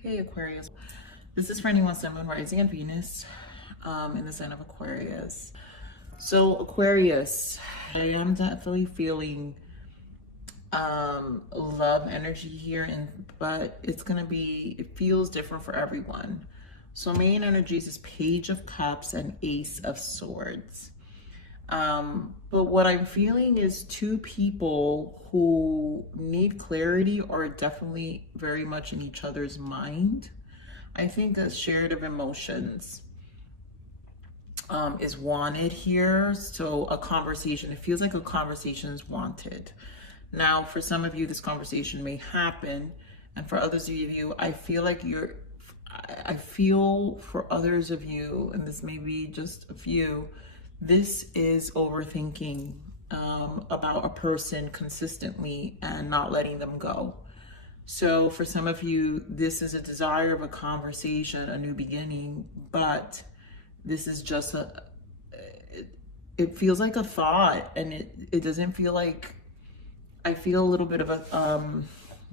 Hey Aquarius, this is for anyone Sun, Moon, Rising, and Venus in the sign of Aquarius. So Aquarius, I am definitely feeling love energy here, but it feels different for everyone. So main energies is Page of Cups and Ace of Swords. But what I'm feeling is two people who need clarity are definitely very much in each other's mind. I think a shared of emotions is wanted here. So a conversation, it feels like a conversation is wanted. Now, for some of you, this conversation may happen. And for others of you, I feel for others of you, and this may be just a few, this is overthinking about a person consistently and not letting them go. So for some of you, this is a desire of a conversation, a new beginning, but this is just it feels like a thought, and it doesn't feel like, I feel a little bit of a,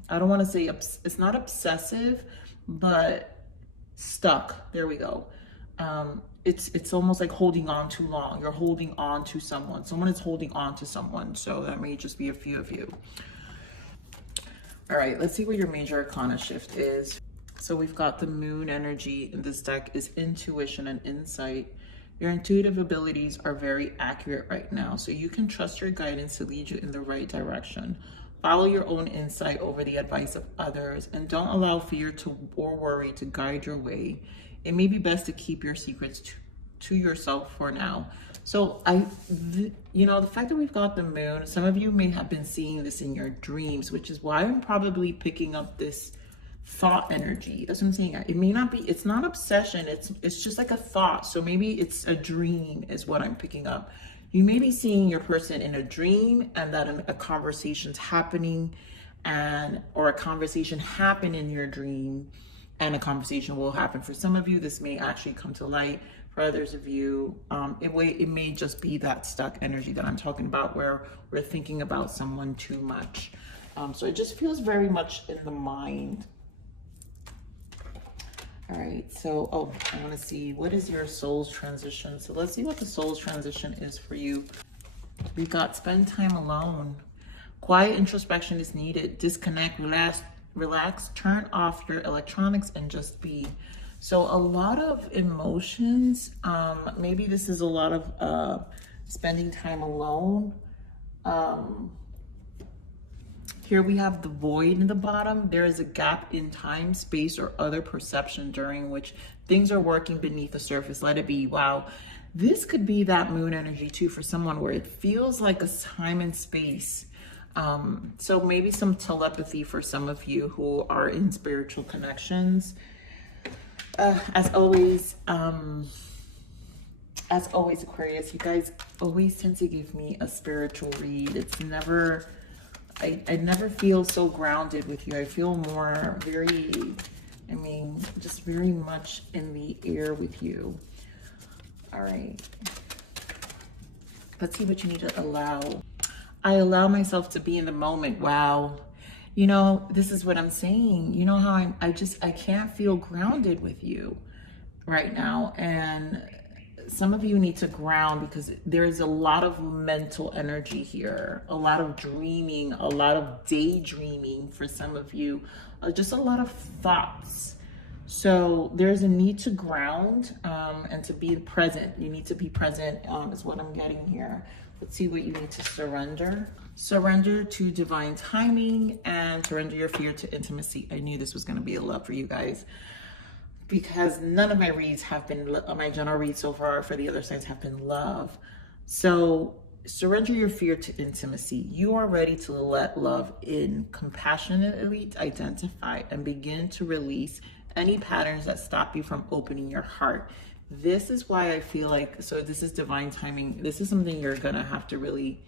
I don't want to say, it's not obsessive, but stuck. There we go. It's almost like holding on too long. You're holding on to someone. Someone is holding on to someone. So that may just be a few of you. All right, let's see what your major arcana shift is. So we've got the moon energy in this deck is intuition and insight. Your intuitive abilities are very accurate right now. So you can trust your guidance to lead you in the right direction. Follow your own insight over the advice of others, and don't allow fear or worry to guide your way. It may be best to keep your secrets to yourself for now. So the fact that we've got the moon, some of you may have been seeing this in your dreams, which is why I'm probably picking up this thought energy. That's what I'm saying. It may not be, it's not obsession. It's just like a thought. So maybe it's a dream is what I'm picking up. You may be seeing your person in a dream, and that a conversation's happening, or a conversation happened in your dream, and a conversation will happen. For some of you, this may actually come to light. For others of you, it may just be that stuck energy that I'm talking about, where we're thinking about someone too much. So it just feels very much in the mind. All right, so, I want to see, what is your soul's transition? So let's see what the soul's transition is for you. We've got spend time alone. Quiet introspection is needed. Disconnect, relax, turn off your electronics, and just be. So a lot of emotions, maybe this is a lot of spending time alone. Here we have the void in the bottom. There is a gap in time, space, or other perception during which things are working beneath the surface. Let it be. Wow. This could be that moon energy too for someone, where it feels like a time and space. So maybe some telepathy for some of you who are in spiritual connections. As always, Aquarius, you guys always tend to give me a spiritual read. It's never, I never feel so grounded with you. I feel more just very much in the air with you. All right. Let's see what you need to allow. I allow myself to be in the moment. Wow. This is what I'm saying. You know how I can't feel grounded with you right now. And some of you need to ground, because there is a lot of mental energy here, a lot of dreaming, a lot of daydreaming for some of you, just a lot of thoughts. So there's a need to ground and to be present. You need to be present is what I'm getting here. Let's see what you need to surrender. Surrender to divine timing, and surrender your fear to intimacy. I knew this was going to be a love for you guys, because none of my reads have been, my general reads so far for the other signs have been love. So surrender your fear to intimacy. You are ready to let love in, compassionately identify and begin to release any patterns that stop you from opening your heart. This is why I feel like, so this is divine timing. This is something you're gonna have to really,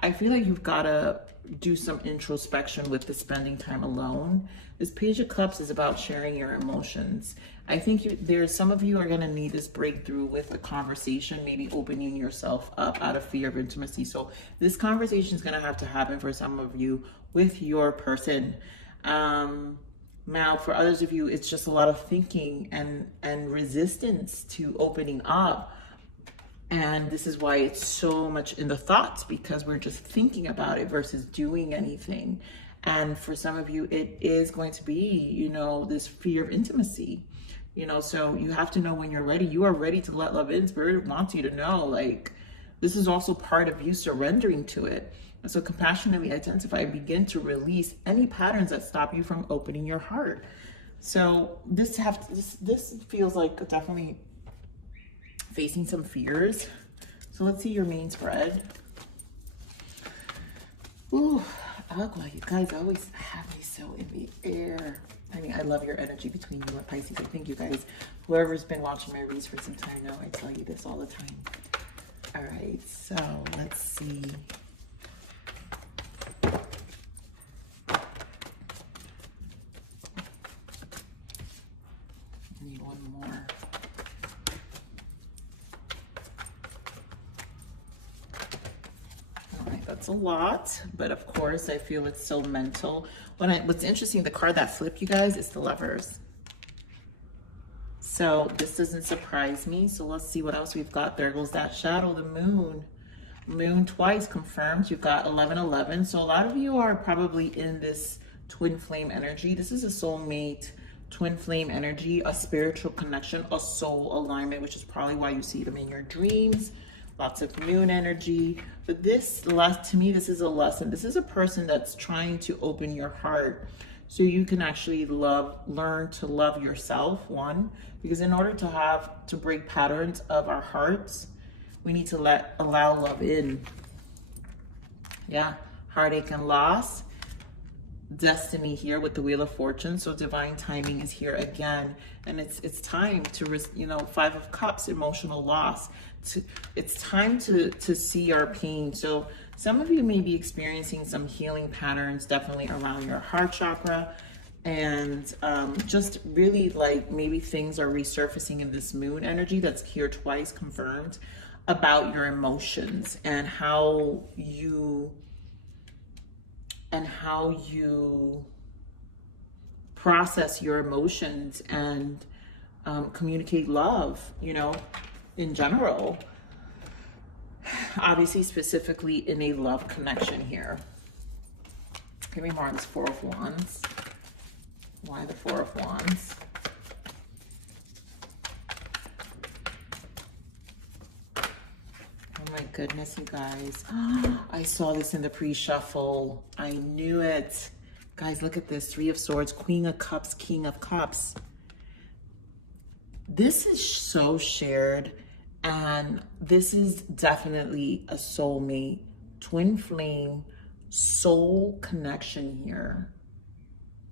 I feel like you've gotta do some introspection with the spending time alone. This Page of Cups is about sharing your emotions. I think there's some of you are gonna need this breakthrough with a conversation, maybe opening yourself up out of fear of intimacy. So this conversation is gonna have to happen for some of you with your person. Now, for others of you, it's just a lot of thinking and resistance to opening up. And this is why it's so much in the thoughts, because we're just thinking about it versus doing anything. And for some of you, it is going to be, you know, this fear of intimacy, you know, so you have to know when you're ready. You are ready to let love in. Spirit wants you to know, like, this is also part of you surrendering to it. And so compassionately identify and begin to release any patterns that stop you from opening your heart. So this feels like definitely facing some fears. So let's see your main spread. Ooh, Agua, you guys always have me so in the air. I mean, I love your energy between you and Pisces. I think you guys, whoever's been watching my reads for some time know I tell you this all the time. All right, so let's see. I need one more. All right, that's a lot, but of course I feel it's so mental. What's interesting, the card that flipped, you guys, is the Lovers. So this doesn't surprise me. So let's see what else we've got. There goes that shadow, the moon. Moon twice confirmed. You've got 1111. So a lot of you are probably in this twin flame energy. This is a soulmate twin flame energy, a spiritual connection, a soul alignment, which is probably why you see them in your dreams. Lots of moon energy. But to me, this is a lesson. This is a person that's trying to open your heart so you can actually learn to love yourself, one, because in order to break patterns of our hearts, we need to allow love in. Yeah, heartache and loss. Destiny here with the Wheel of Fortune. So divine timing is here again. And it's time to, you know, Five of Cups, emotional loss. It's time to see our pain. So some of you may be experiencing some healing patterns, definitely around your heart chakra. And just really like maybe things are resurfacing in this moon energy that's here twice confirmed about your emotions and how you process your emotions and communicate love, you know, in general. Obviously, specifically in a love connection here. Give me more on this Four of Wands. Why the Four of Wands? Oh my goodness, you guys. I saw this in the pre-shuffle. I knew it. Guys, look at this. Three of Swords, Queen of Cups, King of Cups. This is so shared, and this is definitely a soulmate, twin flame, soul connection here.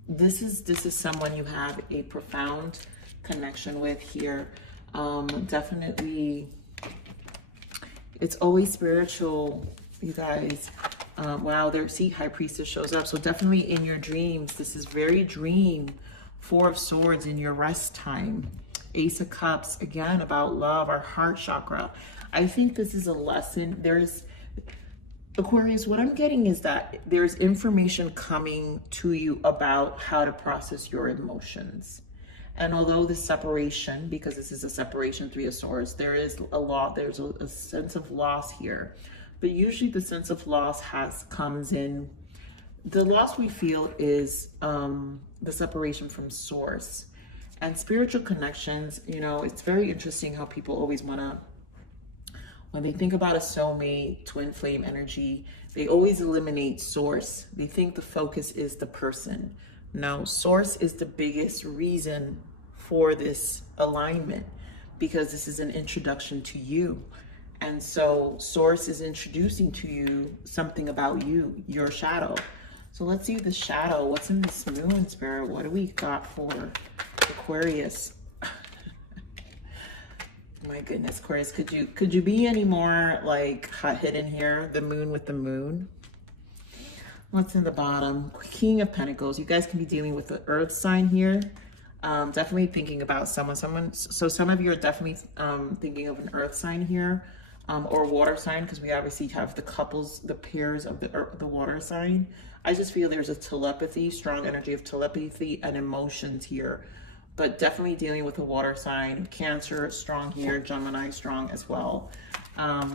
This is someone you have a profound connection with here. Definitely, it's always spiritual, you guys. Wow, there, see, High Priestess shows up. So definitely in your dreams, this is very dream. Four of Swords in your rest time. Ace of Cups, again, about love, our heart chakra. I think this is a lesson. There's, Aquarius, what I'm getting is that there's information coming to you about how to process your emotions. And although this separation, because this is a separation, Three of Swords, there is there's a sense of loss here. But usually the sense of loss comes in, the loss we feel is the separation from source. And spiritual connections, you know, it's very interesting how people always want to, when they think about a soulmate, twin flame energy, they always eliminate source. They think the focus is the person. No, source is the biggest reason for this alignment, because this is an introduction to you. And so source is introducing to you something about you, your shadow. So let's see the shadow. What's in this moon, Spirit? What do we got for Aquarius? My goodness, Aquarius, could you be any more like hidden here? The moon with the moon. What's in the bottom? King of Pentacles. You guys can be dealing with the earth sign here. Definitely thinking about someone. So some of you are definitely thinking of an earth sign here. or water sign, because we obviously have the couples, the pairs of the water sign. I just feel there's a telepathy, strong energy of telepathy and emotions here, but definitely dealing with a water sign. Cancer, strong here. Gemini, strong as well.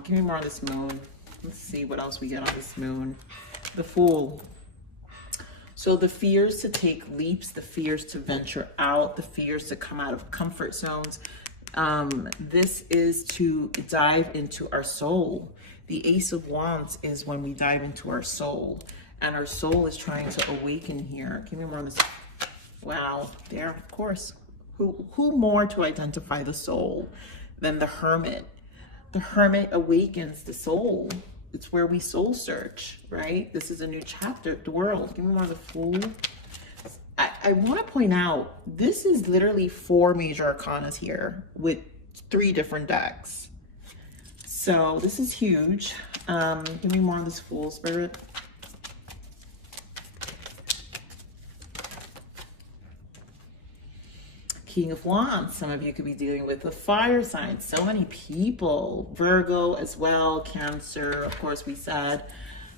Give me more on this moon. Let's see what else we get on this moon. The Fool. So the fears to take leaps, the fears to venture out, the fears to come out of comfort zones. This is to dive into our soul. The Ace of Wands is when we dive into our soul, and our soul is trying to awaken here. Give me more on this. Wow, there, of course. Who more to identify the soul than the Hermit? The Hermit awakens the soul. It's where we soul search, right? This is a new chapter, the world. Give me more of the Fool. I want to point out, this is literally 4 major arcanas here with 3 different decks. So this is huge. Give me more of this Fool, Spirit. King of Wands. Some of you could be dealing with the fire signs. So many people. Virgo as well. Cancer, of course, we said.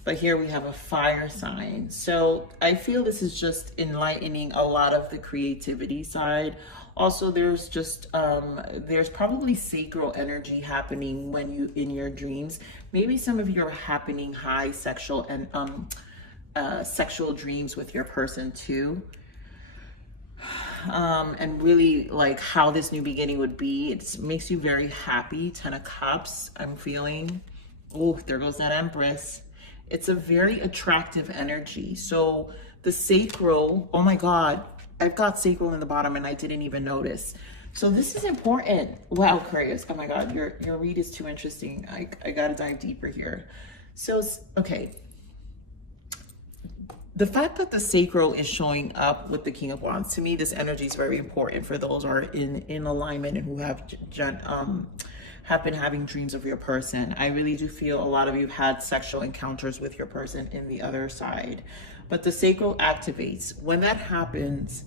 But here we have a fire sign. So I feel this is just enlightening a lot of the creativity side. Also, there's just, there's probably sacral energy happening when you, in your dreams. Maybe some of you are happening high sexual and sexual dreams with your person too. And really like how this new beginning would be. It makes you very happy. 10 of Cups, I'm feeling. Oh, there goes that Empress. It's a very attractive energy. So the sacral, oh my God, I've got sacral in the bottom and I didn't even notice. So this is important. Wow, Aquarius, oh my God, your read is too interesting. I gotta dive deeper here. So, okay. The fact that the sacral is showing up with the King of Wands, to me, this energy is very important for those who are in alignment and who have been having dreams of your person. I really do feel a lot of you had sexual encounters with your person in the other side. But the sacral activates. When that happens,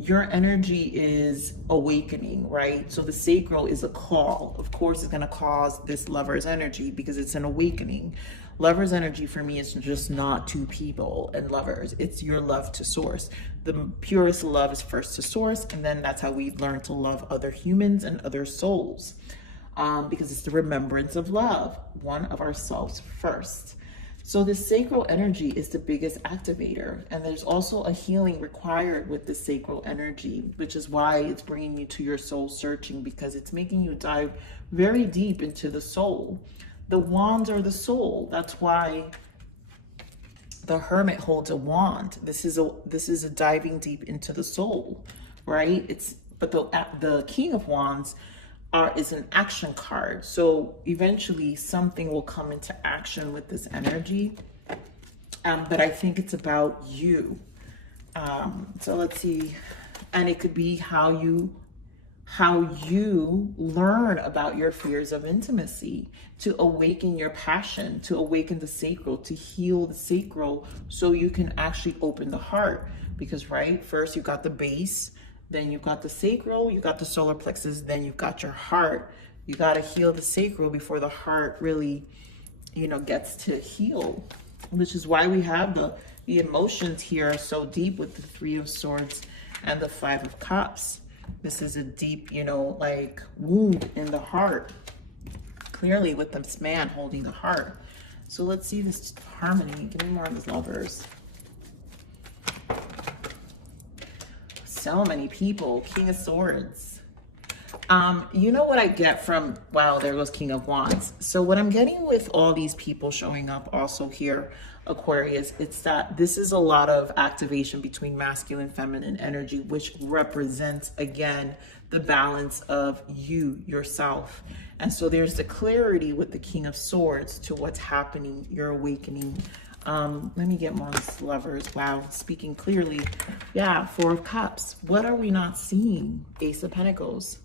your energy is awakening, right? So the sacral is a call. Of course, it's going to cause this lover's energy because it's an awakening. Lover's energy for me is just not 2 people and lovers. It's your love to source. The purest love is first to source, and then that's how we learn to love other humans and other souls. Because it's the remembrance of love, one of ourselves first. So the sacral energy is the biggest activator. And there's also a healing required with the sacral energy, which is why it's bringing you to your soul searching, because it's making you dive very deep into the soul. The wands are the soul. That's why the Hermit holds a wand. This is a diving deep into the soul, right? But the King of Wands is an action card. So eventually something will come into action with this energy. But I think it's about you. So let's see. And it could be how you learn about your fears of intimacy, to awaken your passion, to awaken the sacral, to heal the sacral so you can actually open the heart. Because, right, first you got the base, then you've got the sacral, you got the solar plexus, then you've got your heart. You got to heal the sacral before the heart really, gets to heal, which is why we have the emotions here are so deep with the 3 of Swords and the 5 of Cups. This is a deep, wound in the heart, clearly with this man holding the heart. So let's see this harmony. Give me more of these lovers. So many people. King of Swords. You know what I get from, wow, there goes King of Wands. So what I'm getting with all these people showing up also here, Aquarius, it's that this is a lot of activation between masculine, feminine energy, which represents, again, the balance of you, yourself. And so there's the clarity with the King of Swords to what's happening, your awakening. Let me get more lovers. Wow, speaking clearly. Yeah, 4 of Cups. What are we not seeing? Ace of Pentacles.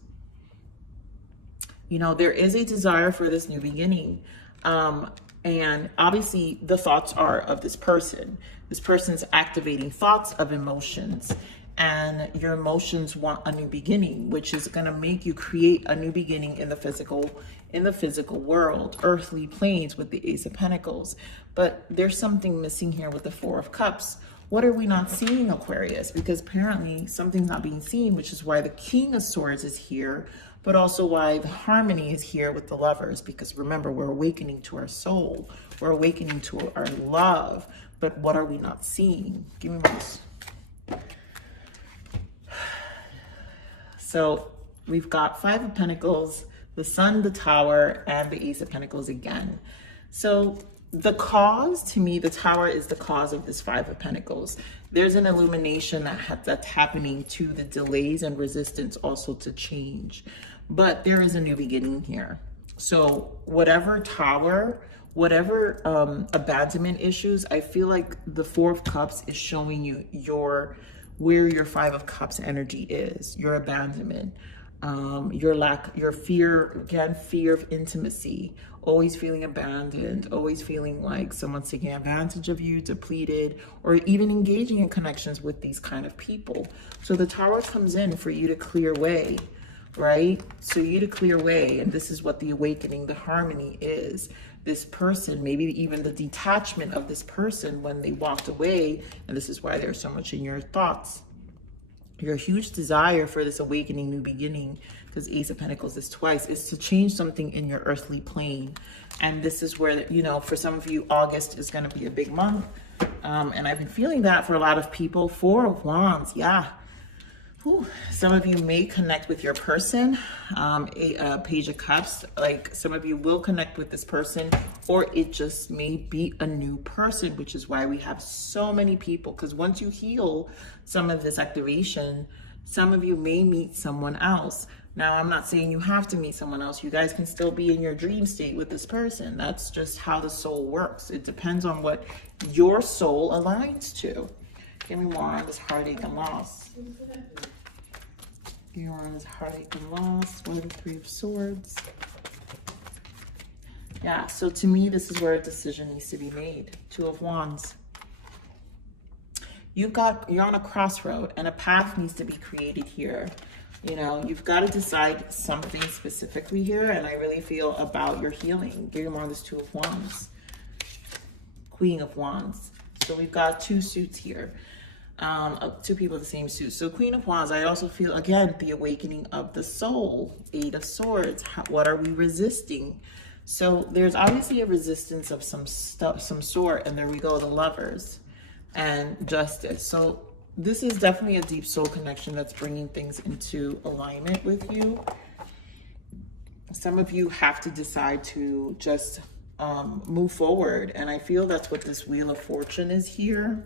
There is a desire for this new beginning. And obviously the thoughts are of this person. This person's activating thoughts of emotions. and your emotions want a new beginning, which is going to make you create a new beginning in the physical world, earthly planes, with the Ace of Pentacles. But there's something missing here with the Four of Cups. What are we not seeing, Aquarius? Because apparently something's not being seen, which is why the King of Swords is here, but also why the Harmony is here with the Lovers. Because remember, we're awakening to our soul, we're awakening to our love. But what are we not seeing? Give me this. So we've got Five of Pentacles, the Sun, the Tower, and the Ace of Pentacles again. So the cause, to me, the Tower is the cause of this Five of Pentacles. There's an illumination that's happening to the delays and resistance also to change. But there is a new beginning here. So whatever Tower, whatever abandonment issues, I feel like the Four of Cups is showing you where your Five of Cups energy is, your abandonment, your lack, your fear, again, fear of intimacy, always feeling abandoned, always feeling like someone's taking advantage of you, depleted, or even engaging in connections with these kind of people. So the Tower comes in for you to clear way, right? So you to clear way, and this is what the awakening, the Harmony is. This person, maybe even the detachment of this person when they walked away, and this is why there's so much in your thoughts. Your huge desire for this awakening, new beginning, because Ace of Pentacles is twice, is to change something in your earthly plane. And this is where, you know, for some of you, August is going to be a big month. And I've been feeling that for a lot of people. Four of Wands, yeah. Whew. Some of you may connect with your person, a Page of Cups, like some of you will connect with this person, or it just may be a new person, which is why we have so many people, because once you heal some of this activation, some of you may meet someone else. Now, I'm not saying you have to meet someone else. You guys can still be in your dream state with this person. That's just how the soul works. It depends on what your soul aligns to. Give me more on this heartache and loss. You're on this heartache and loss. One of the Three of Swords. Yeah, so to me, this is where a decision needs to be made. Two of Wands. You're on a crossroad, and a path needs to be created here. You know, you've got to decide something specifically here, and I really feel about your healing. Give me on this Two of Wands. Queen of Wands. So we've got two suits here. Two people the same suit. So Queen of Wands, I also feel, again, the awakening of the soul. Eight of Swords. What are we resisting? So there's obviously a resistance of some stuff, some sort, and there we go, the Lovers and Justice. So this is definitely a deep soul connection that's bringing things into alignment with you. Some of you have to decide to just move forward, and I feel that's what this Wheel of Fortune is here.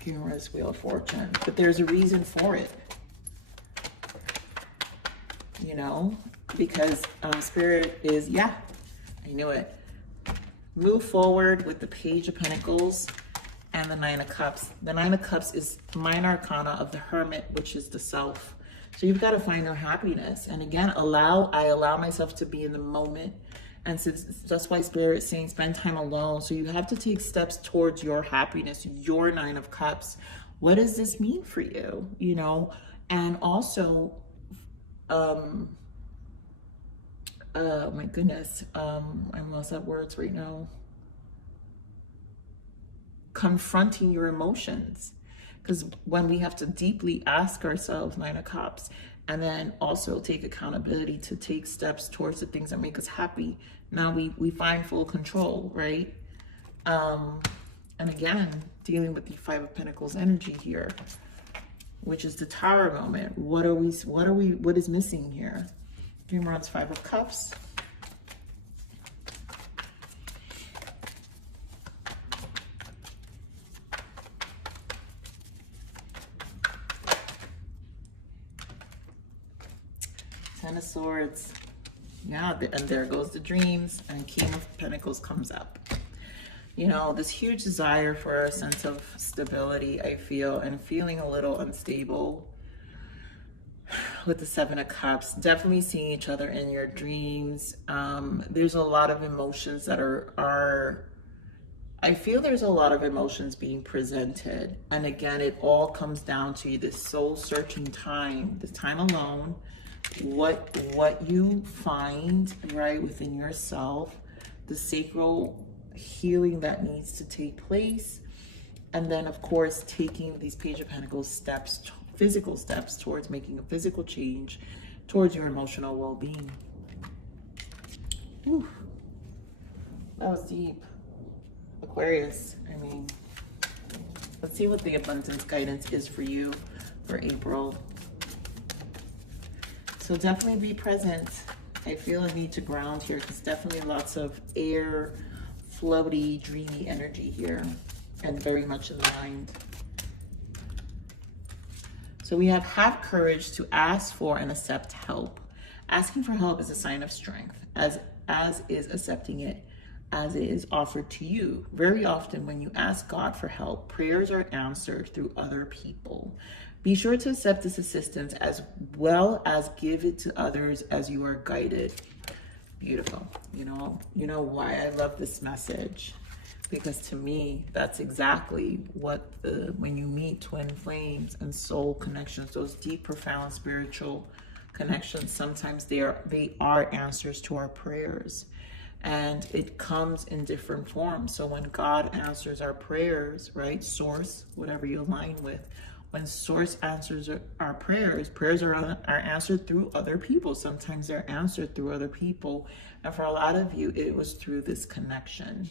Humorous Wheel of Fortune, but there's a reason for it, you know, because Spirit is, yeah, I knew it. Move forward with the Page of Pentacles and the Nine of Cups. The Nine of Cups is minor arcana of the Hermit, which is the self. So you've got to find your happiness, and again, I allow myself to be in the moment. And so that's why Spirit is saying spend time alone. So you have to take steps towards your happiness, your Nine of Cups. What does this mean for you? You know, and also, oh my goodness, I'm lost at words right now. Confronting your emotions. Because when we have to deeply ask ourselves, Nine of Cups, and then also take accountability to take steps towards the things that make us happy. Now we find full control, right? And again, dealing with the Five of Pentacles energy here, which is the Tower moment. What is missing here? Dreamron's Five of Cups. Ten of Swords. Yeah, and there goes the dreams, and King of Pentacles comes up. You know, this huge desire for a sense of stability, I feel, and feeling a little unstable with the Seven of Cups. Definitely seeing each other in your dreams. There's a lot of emotions that are I feel there's a lot of emotions being presented. And again, it all comes down to this soul searching time, this time alone, what you find, right, within yourself, the sacral healing that needs to take place. And then, of course, taking these Page of Pentacles steps, physical steps towards making a physical change towards your emotional well-being. Whew. That was deep. Aquarius, I mean, let's see what the abundance guidance is for you for April. So definitely be present. I feel a need to ground here because definitely lots of air, floaty, dreamy energy here and very much in the mind. So we have courage to ask for and accept help. Asking for help is a sign of strength, as is accepting it as it is offered to you. Very often when you ask God for help, prayers are answered through other people. Be sure to accept this assistance as well as give it to others as you are guided. Beautiful. You know why I love this message? Because to me, that's exactly what when you meet twin flames and soul connections, those deep, profound spiritual connections, sometimes they are answers to our prayers. And it comes in different forms. So when God answers our prayers, right, source, whatever you align with, when source answers our prayers are answered through other people. Sometimes they're answered through other people. And for a lot of you, it was through this connection.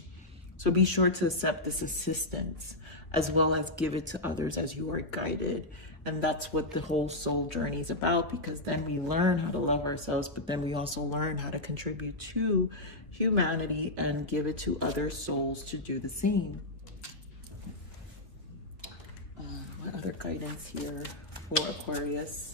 So be sure to accept this assistance as well as give it to others as you are guided. And that's what the whole soul journey is about, because then we learn how to love ourselves, but then we also learn how to contribute to humanity and give it to other souls to do the same. What other guidance here for Aquarius?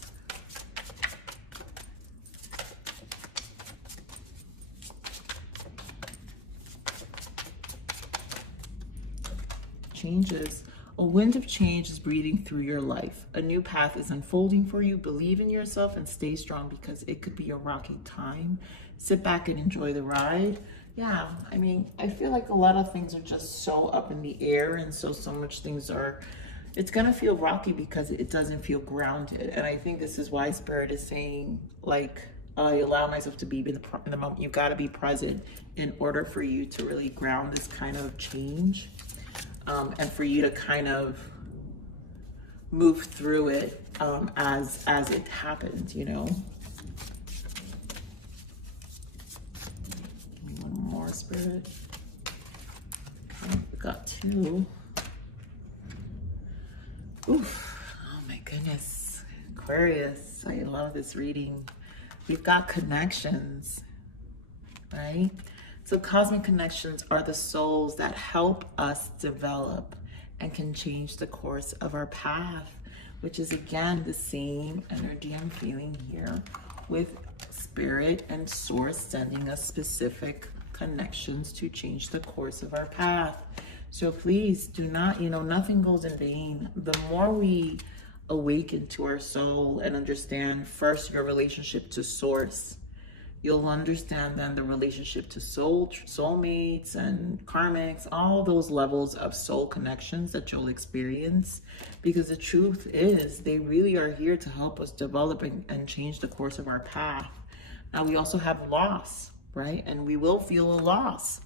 Changes. A wind of change is breathing through your life. A new path is unfolding for you. Believe in yourself and stay strong because it could be a rocky time. Sit back and enjoy the ride. Yeah, I mean, I feel like a lot of things are just so up in the air, and so much things are, it's going to feel rocky because it doesn't feel grounded. And I think this is why Spirit is saying, like, I allow myself to be in the moment. You've got to be present in order for you to really ground this kind of change. And for you to kind of move through it as it happens, you know. Give me one more, Spirit. Okay, we got two. Oof! Oh my goodness, Aquarius! I love this reading. We've got connections, right? So cosmic connections are the souls that help us develop and can change the course of our path, which is again the same energy I'm feeling here with Spirit and Source sending us specific connections to change the course of our path. So please do not, nothing goes in vain. The more we awaken to our soul and understand first your relationship to Source, you'll understand then the relationship to soulmates and karmics, all those levels of soul connections that you'll experience. Because the truth is, they really are here to help us develop and change the course of our path. Now, we also have loss, right? And we will feel a loss.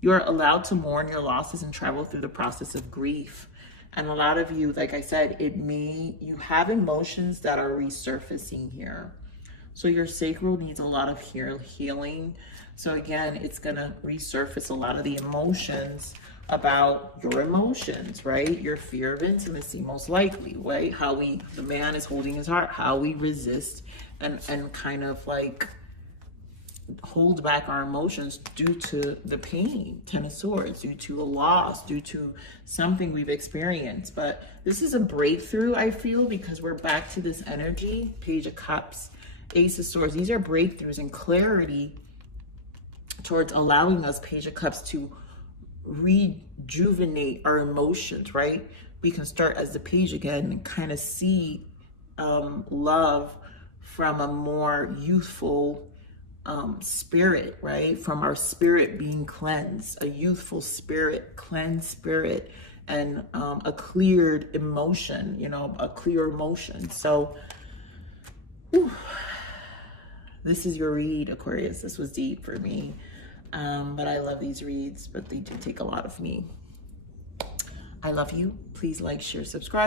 You're allowed to mourn your losses and travel through the process of grief. And a lot of you, like I said, you have emotions that are resurfacing here. So your sacral needs a lot of healing. So again, it's going to resurface a lot of the emotions about your emotions, right? Your fear of intimacy, most likely, right? How the man is holding his heart, how we resist and kind of like hold back our emotions due to the pain, Ten of Swords, due to a loss, due to something we've experienced. But this is a breakthrough, I feel, because we're back to this energy, Page of Cups, Ace of Swords. These are breakthroughs and clarity towards allowing us, Page of Cups, to rejuvenate our emotions, right? We can start as the page again and kind of see love from a more youthful spirit, right? From our spirit being cleansed, a youthful spirit, cleansed spirit, and a cleared emotion, you know, a clear emotion. So, whew, this is your read, Aquarius. This was deep for me. But I love these reads, but they do take a lot of me. I love you. Please like, share, subscribe.